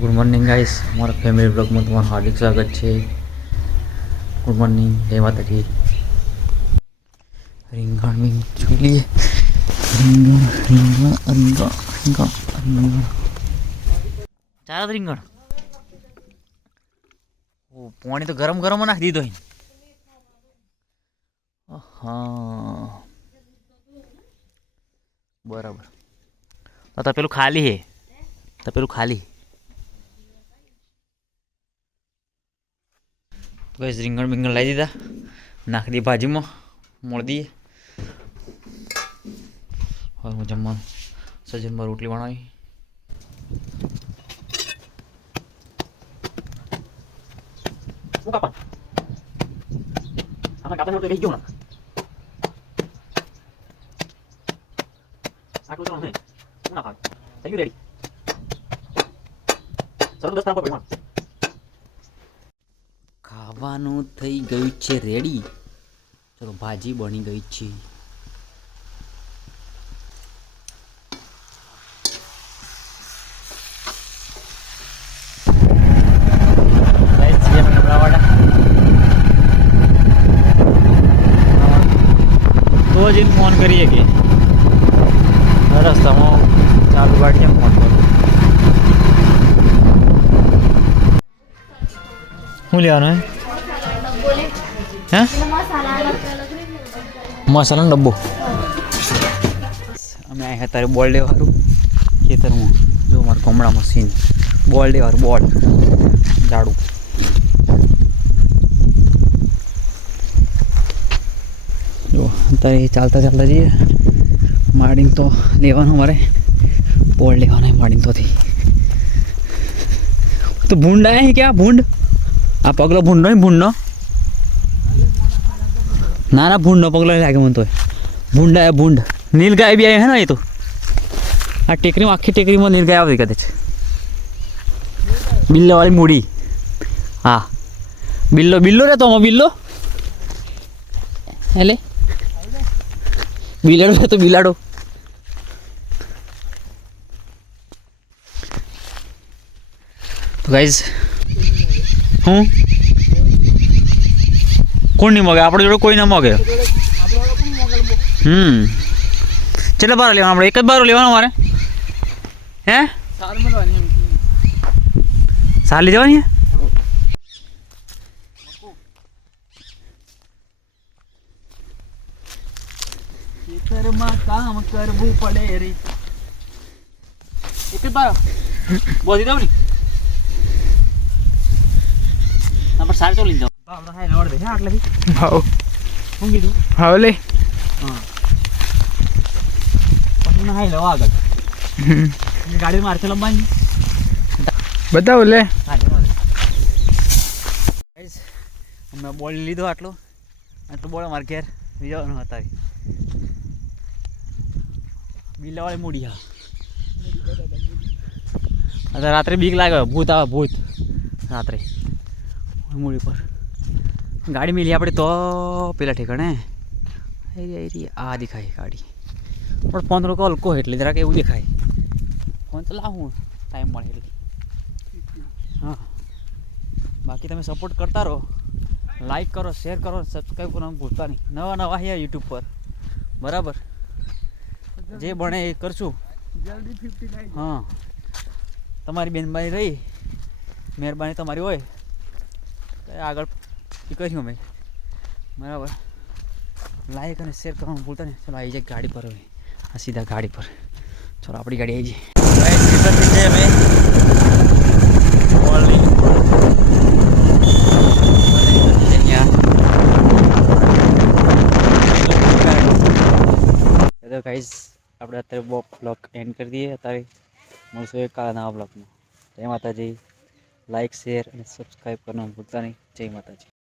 Good morning guys અમારા family બ્લોગમાં તમારું હાર્દિક સ્વાગત છે. ગુડ મોર્નિંગ જય માતાજી. રીંગણ બી જોઈ લઈએ રીંગણ રીંગણ રીંગણ રીંગણ રીંગણ ચાર રીંગણ. ઓ, પાણી તો ગરમ ગરમ નાખી દીધો હા બરાબર. તો પેલું ખાલી હે તો પેલું ખાલી બસ રીંગણ બીંગણ લાવી દીધા નાખી દઈએ ભાજીમાં મોળ દઈએ હવે હું જમવાનું સજનમાં રોટલી બનાવી શું કાપા આમાં કાપા તો રહી ગયો ને આટલું તો નહીં શું ના ખાય થઈ ગયું રેડી ચલો દસ તારા પર ખાવાનું થઈ ગયું છે રેડી ચલો, ભાજી બની ગઈ છે. તો જ ફોન કરીએ કે. રસ્તામાં ચાલુ ગાડી કેમ ફોન કરું. શું લેવાનું હે મસાલાનો ડબ્બો અમે આવ્યા તારે બોલ લેવાનું ખેતરમાં. જો મારું કમળામાં મશીન બોલ લેવાનું બોલ. ઝાડુ જો અત્યારે ચાલતા ચાલતા જઈએ. માડીને તો લેવાનું મારે. બોલ લેવાના માડીને તોથી. તો ભૂંડ આયા ક્યાં? ભૂંડ? આ પગલો ભૂંડનો નહીં ભૂંડનો? ના ના ભૂંડનો પગલો નહીં લાગે મને તો ભૂંડ આયા ભૂંડ નીલગાય બી આવી હે ને એ તો આ ટેકરીમાં આખી ટેકરીમાં નીલગાય આવી કદાચ બિલ્લોવાળી મૂડી હા બિલ્લો બિલ્લો રે તો આમાં બિલ્લો એટલે બિલાડો છે તો બિલાડો તો ગાઈઝ હું કોણ નહીં મગે? આપણે જોડે કોઈ ના મગે? હમ. કેટલા બારો લેવાનું આપણે? એક જ બારો લેવાનો મારે? હે? સાલી જવાની હે ખેતરમાં કામ કરવું પડે એક જ બાર બોલી દઉં આપણે સારું લઈ જાઓ ભાવ લે. ગાડી મારશે લંબાઈ બતાવો લે. અમે બોલ લીધો આટલો. આટલો બોલ અમારે ઘેર. બીજાનો હતા બિલાવાળી મૂડી હા. અત્યારે રાત્રે બીક લાગે ભૂત આવે ભૂત. રાત્રે. મૂડી પર. ગાડી મિલી આપણે તો પેલા ઠેકાણે. આ દેખાય ગાડી. પણ ફોન થોડોક હલકો એટલે જરાક એવું દેખાય. ફોન તો લાવું ટાઈમ મળે એટલે. હા. બાકી તમે સપોર્ટ કરતા રહો. લાઈક કરો શેર કરો સબસ્ક્રાઈબ કરવાનું ભૂલતા નહીં. નવા નવા અહીંયા યુટ્યુબ પર. બરાબર? જે બને એ કરશું. હા. તમારી બેનબાઈ રહી. મહેરબાની તમારી હોય. આગળ એ કર્યું બરાબર. લાઈક અને શેર કરવાનું ભૂલતા નહીં. ચલો, આવી જાય ગાડી પર હવે. આ સીધા ગાડી પર. ચલો, આપણી ગાડી આવી જાય અમે ગાઈઝ આપણે અત્યારે બ્લોગ એન્ડ કરી દઈએ. અત્યારે મળશું એક નવા બ્લોગમાં જય માતાજી. લાઈક શેર અને સબસ્ક્રાઈબ કરવાનું ભૂલતા નહીં. જય માતાજી.